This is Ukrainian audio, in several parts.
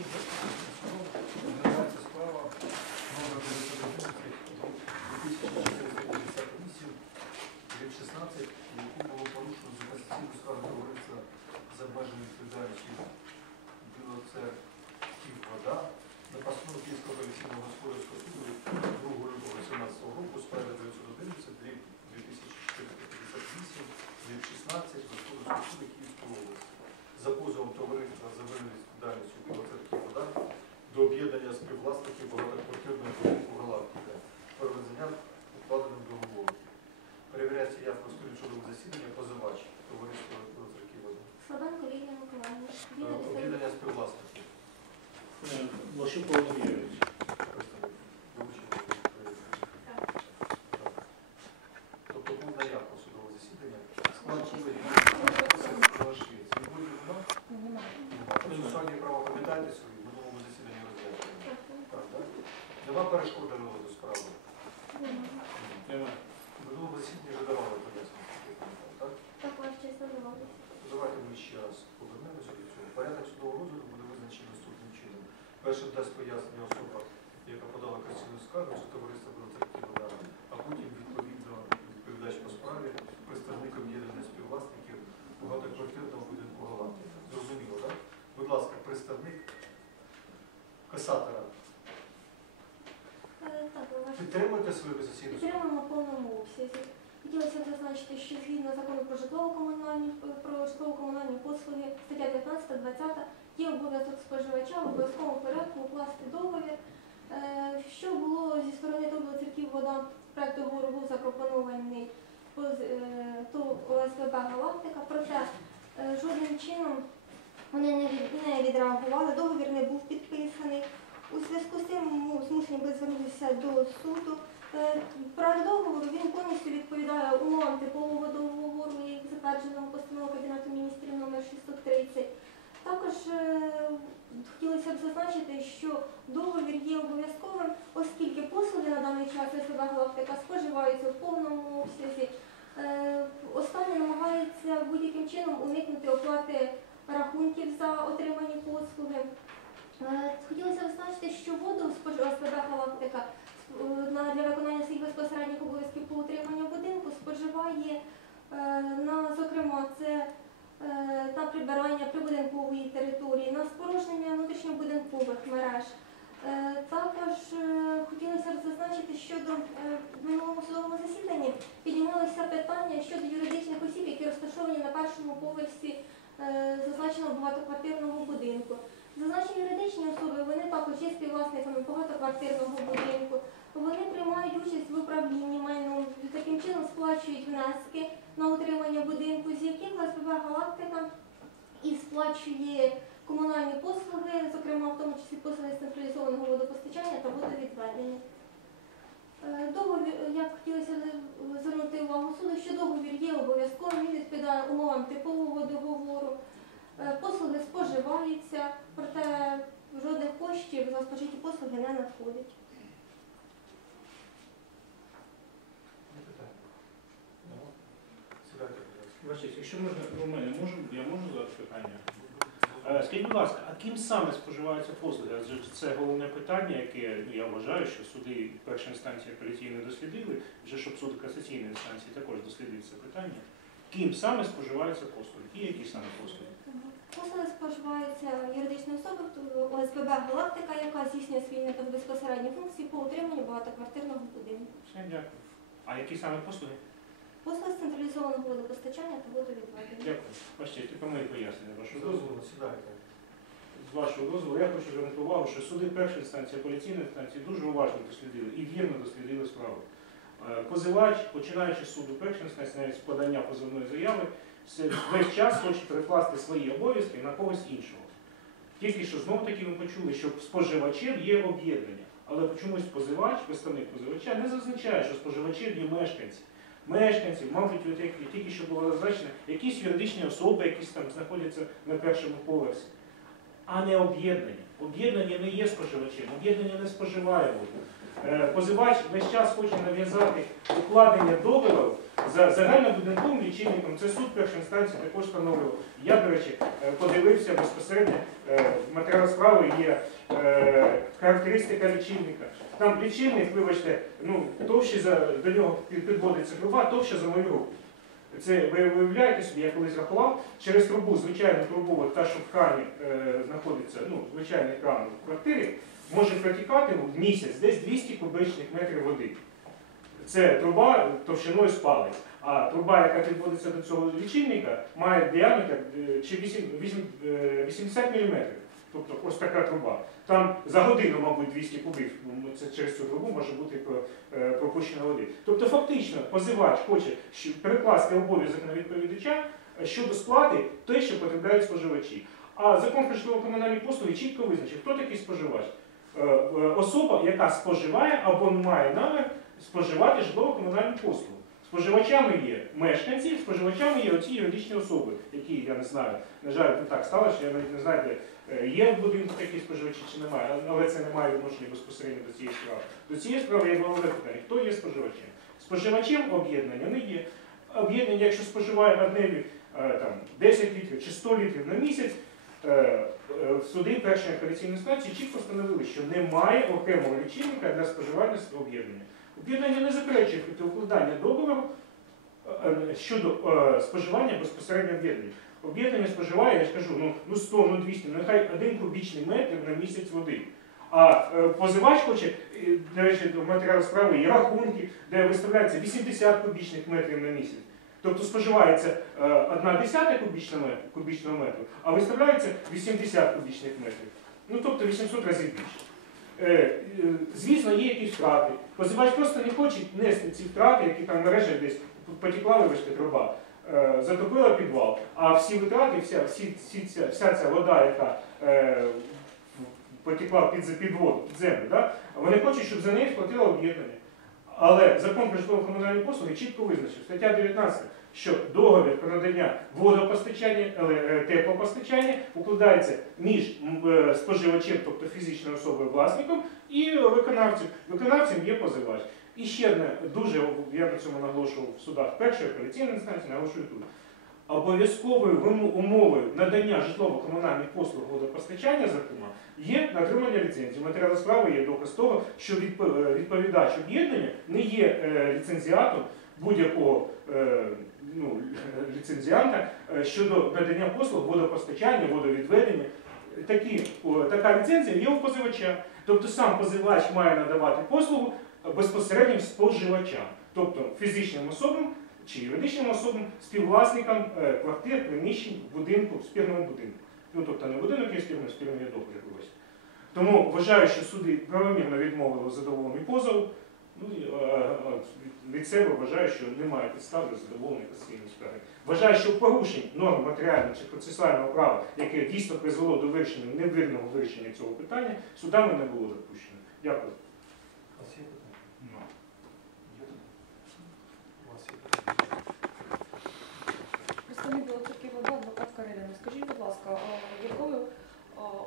Суд розглядається справа номер 911 від 16, яку було порушено за касаційну скаргу товариства з обмеженою відповідальністю Білоцер Київвода на постанову Київського апеляційного господарського суду від 2 лютого 2017 року у справі 911 дріб 2458 від 16 господарського суду Київської області за позовом товариства з обмеженою відповідальністю Білоцер Київвода до об'єднання співвласників багатоквартирного будинку Галактика проведення укладеним договором. Перевіряється явка сторін судового засідання позивач товариства Білоцер Київвода. Слабенко Лілія Миколаївна. Е, Вільна відповідь. Об'єднання співвласників. Лощук Володимир Юрійович. Представник. Вилучено. Так. Тобто був наявка судового засідання. Склад суду залишається. Не буде вона? Немає. Процесуальні права пам'ятаєте свої? В минулому засіданні розглянули. Так, Так, так? Нема перешкоди розгляду справи. немає. Немає. В минулому засіданні вже давали пояснення, як я пам'ятаю, так? Так, ваш честь задавалися. Давайте ми ще раз повернемося до цього. Порядок судового розгляду буде визначений наступним Першим дасть пояснення особа, яка подала касійну скаргу, це товариство Білоцерків вода, а потім відповідно відповідач по справі, представник об'єднання співвласників багатоквартирного будинку Галактика. Зрозуміло, так? Будь ласка, представник касатора. Е, Підтримуєте свою касаційну скаргу? Підтримуємо в повному обсязі. Зазначити, що згідно закону про житлово-комунальні про житлово-комунальні послуги, стаття 19, 20, є обов'язок споживача в обов'язковому порядку укласти договір. Е, Що було зі сторони церків вода проект договору був запропонований е, то ОСББ Галактика, проте е, жодним чином вони не відреагували, договір не був підписаний. У зв'язку з цим ми змушені були звернутися до суду. Е, Проект договору він повністю відповідає умовам типового договору, як затвердженого постановою Кабінету міністрів номер 630. Також е, хотілося б зазначити, що договір є обов'язковим, оскільки послуги на даний час СБ Галактика споживаються в повному обсязі. Е, Останнє намагається будь-яким чином уникнути оплати рахунків за отримані послуги. Хотілося б зазначити, що воду споживає СБ Галактика для виконання своїх безпосередніх обов'язків по утриманню будинку споживає е, на, зокрема, це е, на прибирання прибудинкової території, на спорожнення внутрішньобудинкових мереж. Е, Також е, хотілося зазначити, що до е, в минулому судовому засіданні піднімалося питання щодо юридичних осіб, які розташовані на першому поверсі е, зазначеного багатоквартирного будинку. Зазначені юридичні особи, вони також є співвласниками багатоквартирного будинку. Вони приймають участь в управлінні майном, таким чином сплачують внески на утримання будинку, з яких ОСББ Галактика і сплачує комунальні послуги, зокрема в тому числі послуги з централізованого водопостачання та водовідведення. Е, Договір, як хотілося звернути увагу суду, що договір є обов'язковим, він відповідає умовам типового договору. Е, Послуги споживаються, проте жодних коштів за спожиті послуги не надходить. Є питання? Ну, Сідайте, будь ласка. Ваша честь, якщо можна, у мене можу, я можу задати питання? Е, Скажіть, будь ласка, а ким саме споживаються послуги? Адже це головне питання, яке ну, я вважаю, що суди першої інстанції апеляційної дослідили, вже щоб суд касаційної інстанції також дослідив це питання. Ким саме споживаються послуги? І які саме послуги? Послуги споживаються юридичною особою тобто ОСББ Галактика, яка здійснює свої безпосередні функції по утриманню багатоквартирного будинку. Все, дякую. А які саме послуги? Послуги з централізованого водопостачання та водовідведення. Дякую. Бачите, тепер мої пояснення. Вашого дозволу. Сідайте. З вашого дозволу, я хочу звернути увагу, що суди першої інстанції, апеляційної інстанції дуже уважно дослідили і вірно дослідили справу. Е, Позивач, починаючи з суду першої інстанції, навіть з подання позовної заяви, весь час хоче перекласти свої обов'язки на когось іншого. Тільки що знову таки ми почули, що споживачем є об'єднання, але чомусь позивач, представник позивача, не зазначає, що споживачем є мешканці. Мешканці, мабуть, от як тільки що було зазначено, якісь юридичні особи, якісь там знаходяться на першому поверсі а не об'єднання. Об'єднання не є споживачем, об'єднання не споживає воду. Е, Позивач весь час хоче нав'язати укладення договору за загальнобудинковим лічильником. Це суд першої інстанції також встановив. Я, до речі, е, подивився безпосередньо е, матеріал справи є характеристика лічильника. Там лічильник, вибачте, ну, товщий за, до нього підводиться труба, товща за мою руку. Це ви виявляєте собі, я колись рахував, через трубу, звичайну трубу, от та, що в крані е, знаходиться, ну, звичайний кран в квартирі, може протікати в місяць десь 200 кубичних метрів води. Це труба товщиною з. А труба, яка підводиться до цього лічильника, має діаметр е, чи 8, 8, е, 80 мм. Тобто ось така труба. Там за годину, мабуть, 200 кубів, ну, це через цю трубу може бути е, пропущено води. Тобто фактично позивач хоче перекласти обов'язок на відповідача е, щодо сплати те, що потребляють споживачі. А закон про житлово-комунальні послуги чітко визначив, хто такий споживач. Е, Особа, яка споживає або має намір споживати житлово-комунальну послугу. Споживачами є мешканці, споживачами є оці юридичні особи, які я не знаю. На жаль, не так сталося, що я навіть не знаю, де е, є в будинку такі споживачі чи немає, але це не має відношення безпосередньо до цієї справи. До цієї справи є головне питання, хто є споживачем. Споживачем об'єднання не є. Об'єднання, якщо споживає е, там, 10 літрів чи 100 літрів на місяць, е, е, суди першої апеляційної інстанції чітко встановили, що немає окремого лічильника для споживання об'єднання. Об'єднання не заперечує укладання договору е, щодо е, споживання безпосередньо об'єднання. Об'єднання споживає, я ж кажу, ну, ну 100, ну 200, ну нехай один кубічний метр на місяць води. А е, позивач хоче, до речі, в матеріалі справи є рахунки, де виставляється 80 кубічних метрів на місяць. Тобто споживається одна десята кубічного метру, а виставляється 80 кубічних метрів. Ну тобто 800 разів більше. Е, е, Звісно, є якісь втрати. Позивач просто не хоче нести ці втрати, які там мережа десь потекла, вибачте, труба, е, затопила підвал. А всі витрати, вся, всі, ця, вся ця вода, яка е, потекла під, під воду, під землю, да? вони хочуть, щоб за неї сплатило об'єднання. Але закон про житлово-комунальні послуги чітко визначив, стаття 19, що договір про надання водопостачання, еле- е, теплопостачання укладається між е, споживачем, тобто фізичною особою власником, і виконавцем. Виконавцем є позивач. І ще одне дуже я на цьому наголошував в судах першої апеляційної інстанції, наголошую тут. Обов'язковою умовою надання житлово-комунальних послуг водопостачання, зокрема, є отримання ліцензії. Матеріал справи є доказ того, що е, відповідач об'єднання не є е, ліцензіатом будь-якого е, ну, ліцензіанта е, щодо надання послуг водопостачання, водовідведення. Такі, така ліцензія є у позивача. Тобто сам позивач має надавати послугу безпосереднім споживачам, тобто фізичним особам чи юридичним особам, співвласникам е, квартир, приміщень, будинку, спірного будинку. Ну тобто не будинок є спірним, спірним є договір. Тому вважаю, що суди правомірно відмовили у задоволений позов. Ну, і, е, е, від- себе вважаю, що немає підстав для задоволення касаційної скарги. Вважаю, що порушень норм матеріального чи процесуального права, яке дійсно призвело до вирішення невірного вирішення цього питання, судами не було допущено. Дякую. У вас є питання? Є? У вас є питання? Представник Білоцерків адвокат Кареліна. Скажіть, будь ласка, а якою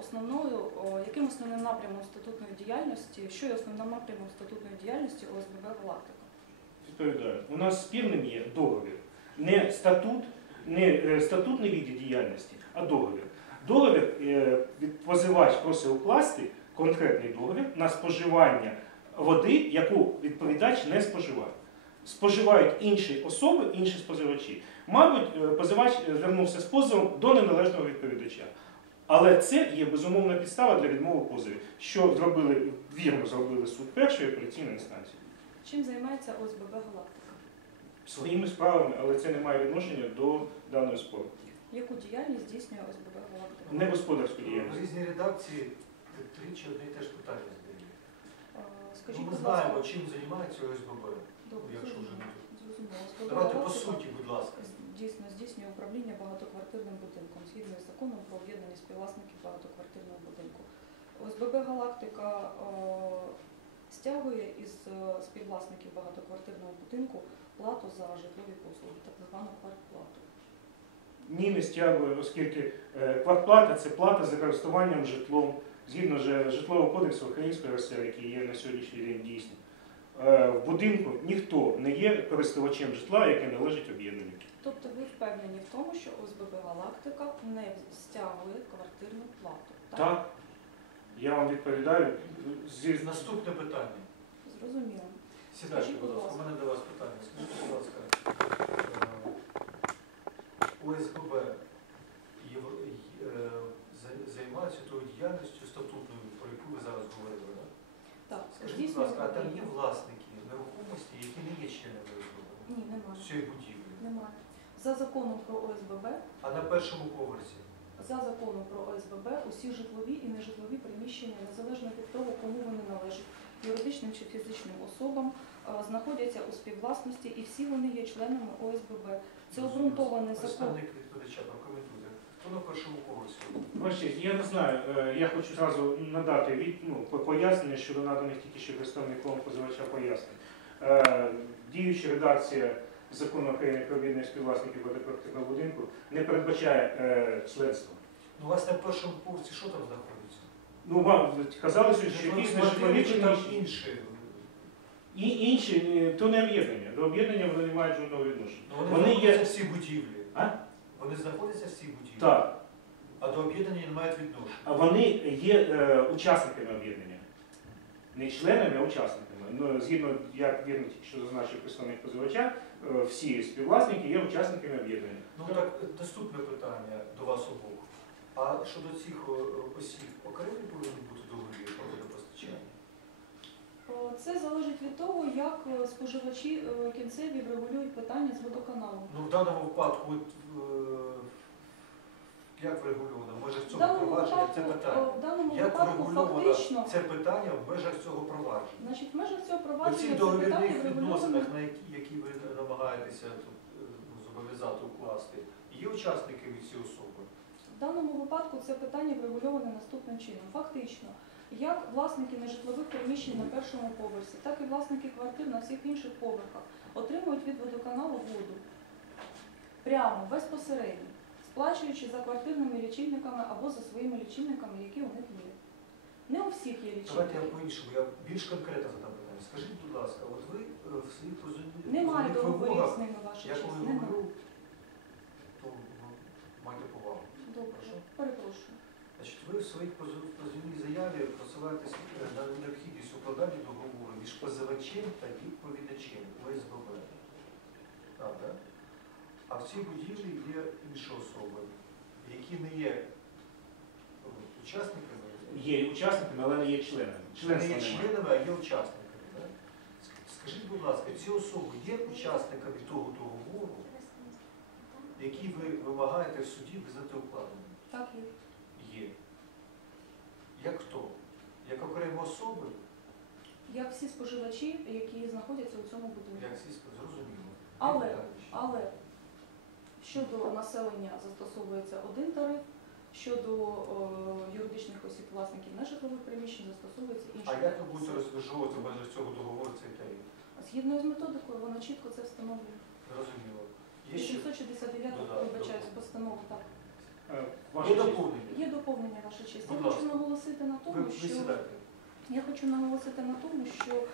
основною, яким основним напрямом статутної діяльності, що є основним напрямом статутної діяльності ОСББ Галактика? Відповідаю. У нас спірним є договір. Не статут, не е, статутний відділ діяльності, а договір. Договір е, позивач просить укласти конкретний договір на споживання води, яку відповідач не споживає. Споживають інші особи, інші споживачі. Мабуть, е, позивач е, звернувся з позовом до неналежного відповідача. Але це є безумовна підстава для відмови позові, що зробили вірно зробили суд першої апеляційної інстанції. Чим займається ОСББ Галактика? своїми справами, але це не має відношення до даної спору. Яку діяльність здійснює ОСББ Галактика? Не господарську В діяльність. різній редакції тричі одне і те ж питання задають. Ну, Скажіть, ми будь знаємо, чим займається ОСББ. Добре, якщо вже зрозуміло. Зрозуміло. Давайте по суті, будь ласка. Дійсно здійснює управління багатоквартирним будинком згідно з законом про об'єднання співвласників багатоквартирного будинку. ОСББ Галактика е, стягує із е, співвласників багатоквартирного будинку плату за житлові послуги, так звану квартплату. Ні, не стягує, оскільки е, квартплата це плата за користуванням житлом. згідно житлового кодексу Української РСР, який є на сьогоднішній день дійсним, в будинку ніхто не є користувачем житла, яке належить об'єднанню. Тобто ви впевнені в тому, що ОСББ Галактика не стягує квартирну плату. Так, я вам відповідаю зі Наступне питання. Зрозуміло. Сідайте, будь ласка, у мене до вас питання. Скажіть, будь ласка, е, ОСББ е, за- займається тою діяльністю статутною, про яку ви зараз говорили. да? Так, Скажіть, будь ласка, а там є власники нерухомості, які не є членами ОСББ? Ні, немає. Цієї будівлі. Немає. За законом про ОСББ, А на першому поверсі? за законом про ОСББ усі житлові і нежитлові приміщення, незалежно від того, кому вони належать, юридичним чи фізичним особам, е, знаходяться у співвласності і всі вони є членами ОСББ. Це обґрунтований закон. Представник відповідача прокоментуйте. На першому поверсі? Бачите, я не знаю, е, я хочу зразу надати від, ну, по- пояснення щодо наданих тільки що представником позивача пояснень. Е, Діюча редакція закону України про об'єднання співвласників багатоквартирного будинку не передбачає е, членство. Ну, у вас на першому поверсі що там знаходиться? Ну, вам казали, що якісь квартири нежитлові чи там інші? І інші, то не об'єднання. До об'єднання вони не мають жодного відношення. Ну, вони, Вони знаходяться є- всі будівлі. А? Вони знаходяться всі будівлі. Так, А до об'єднання не мають відношення. а вони є е, учасниками об'єднання. Не членами, а учасниками. Ну, згідно, як вірно що зазначив представник позивача, е, всі співвласники є учасниками об'єднання. Ну так, наступне питання до вас обох. А щодо цих осіб, окремі повинні бути договір про водопостачання? Е, Це залежить від того, як е, споживачі е, кінцеві врегулюють питання з водоканалом. Ну, в даному випадку, от, е, як врегульовано? В межах цього даному провадження це питання. е, в даному Як випадку фактично, це питання в межах цього провадження? значить, в межах цього провадження це питання врегульовано. відносинах, на які, які ви намагаєтеся тут е, ну, зобов'язати укласти, є учасники від цієї особи? В даному випадку це питання врегульоване наступним чином. Фактично, як власники нежитлових приміщень на першому поверсі, так і власники квартир на всіх інших поверхах отримують від водоканалу воду прямо, безпосередньо, сплачуючи за квартирними лічильниками або за своїми лічильниками, які у них є. Не у всіх є Давайте я лічильники. по-іншому, я більш конкретно задам питання. Скажіть, будь ласка, от ви е, в своїх позовних Немає договорів з ними ваша я честь. коли Немає. говорю, то ну, майте повагу. Добре, перепрошую. Значить, ви в позов- позовній заяві посилаєтесь на необхідність укладання договору між позивачем та відповідачем ОСББ. Так, да? А в цій будівлі є інші особи, які не є ну, учасниками, Є учасниками, але не є членами. не Членства є немає. членами, а є учасниками. Да? Скажіть, будь ласка, ці особи є учасниками того договору, який ви вимагаєте в суді визнати укладеним? Так є. Є. Як хто? Як окремі особи, Як всі споживачі, які знаходяться у цьому будинку. як всі спо- зрозуміло. Але-? Але щодо населення застосовується один тариф, щодо е, юридичних осіб власників нежитлових приміщень застосовується інший. А як ви будете розмежовувати в межах цього договору цей тариф? Згідно з методикою, вона чітко це встановлює. Зрозуміло. Є 869 Ну вибачаюсь, постанова. Так. Е, ваша є честь. доповнення? Є доповнення, ваша честь. Я хочу наголосити на Ви, тому, ви що сідайте. Я хочу наголосити на тому, що е,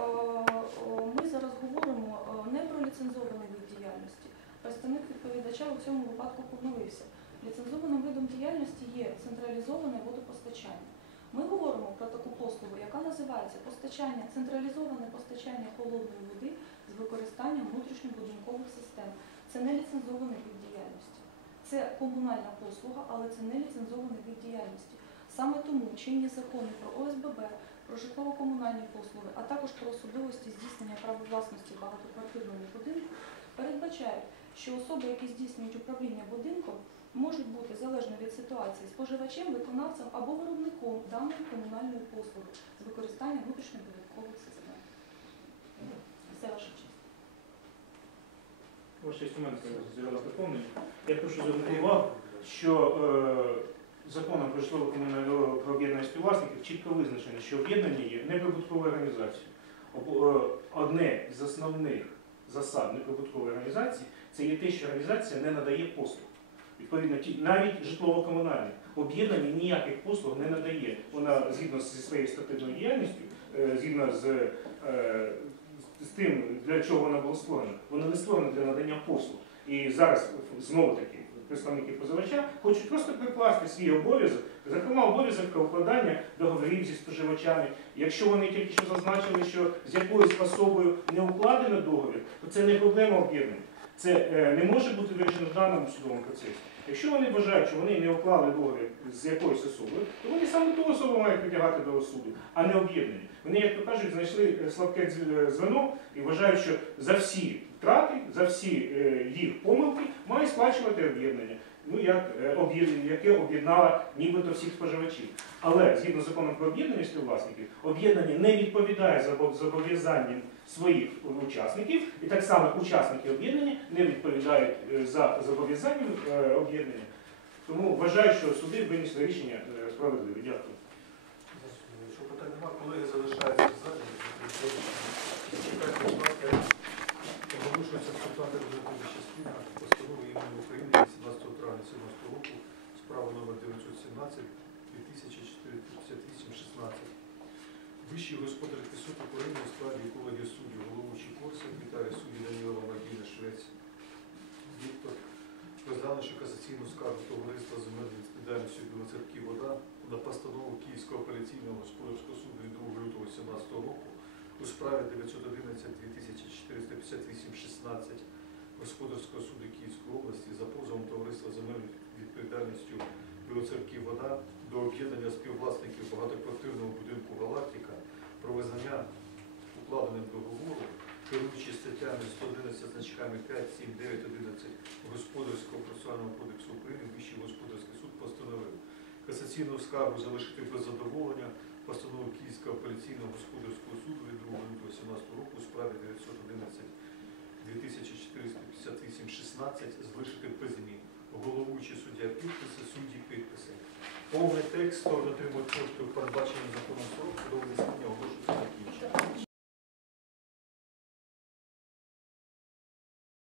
е, ми зараз говоримо е, не про ліцензований вид діяльності. Представник відповідача у цьому випадку помилився. Ліцензованим видом діяльності є централізоване водопостачання. Ми говоримо про таку послугу, яка називається постачання, централізоване постачання холодної води з використанням внутрішньобудинкових систем. Це не ліцензований вид діяльності. Це комунальна послуга, але це не ліцензований вид діяльності. Саме тому чинні закони про ОСББ, про житлово-комунальні послуги, а також про особливості здійснення права власності в багатоквартирному будинку передбачають, що особи, які здійснюють управління будинком, можуть бути залежно від ситуації споживачем, виконавцем або виробником даної комунальної послуги з використанням внутрішньобудинкових систем. Ваша честь. Ваша мене з'явилось доповнення. Я прошу звернути увагу, що е, законом про житлово комунальне про об'єднання співвласників чітко визначено, що об'єднання є неприбутковою організацією. Е, Одне з основних засад неприбуткової організації це є те, що організація не надає послуг. Відповідно, навіть житлово-комунальне об'єднання ніяких послуг не надає. Вона згідно зі своєю статутною діяльністю, е, згідно з, е, з тим, для чого вона була створена, вона не створена для надання послуг. І зараз знову таки представники позивача хочуть просто прикласти свій обов'язок, зокрема обов'язок про укладання договорів зі споживачами. Якщо вони тільки що зазначили, що з якоюсь особою не укладено договір, то це не проблема об'єднання. Це е, не може бути вирішено в даному судовому процесі. Якщо вони вважають, що вони не уклали договір з якоюсь особою, то вони саме ту особу мають притягати до суду, а не об'єднання. Вони, як то кажуть, знайшли е, слабке е, звено і вважають, що за всі втрати, за всі е, їх помилки має сплачувати об'єднання. Ну, як, е, яке об'єднало нібито всіх споживачів. Але згідно з законом про об'єднання співвласників, об'єднання не відповідає за зобов'язанням своїх учасників, і так само учасники об'єднання не відповідають е, за зобов'язанням е, об'єднання. Тому вважаю, що суди винесли рішення справедливе. Дякую. Якщо питань в залі. Чекайте, будь ласка, оголошується консультанти розрахунку частина постанови імені України 18 травня 17 року, справа номер 917 2058 16. Вищий господарський суд України у складі екології суддів, головуючий Корсак, вітає судді Данілова Мадіна Швець. Віктор, розглянувши касаційну скаргу товариства земельної відповідальності Білоцерків вода на постанову Київського апеляційного господарського суду від 2 лютого 2017 року у справі 911 2458 16 Господарського суду Київської області за позовом товариства земельної відповідальністю Білоцерків вода до об'єднання співвласників багатоквартирного будинку Галактика про визнання укладеним договору, керуючи статтями 111 значками 5, 7, 9, 11 Господарського процесуального кодексу України, Вищий господарський суд постановив касаційну скаргу залишити без задоволення постанову Київського апеляційного господарського суду від 2 лютого 2017 року у справі 911 2458-16 залишити без змін. Головуючий суддя підписи, судді підписи. Повний текст сторони отримують кошту передбаченим законом срок судового засідання оголошується закінчення.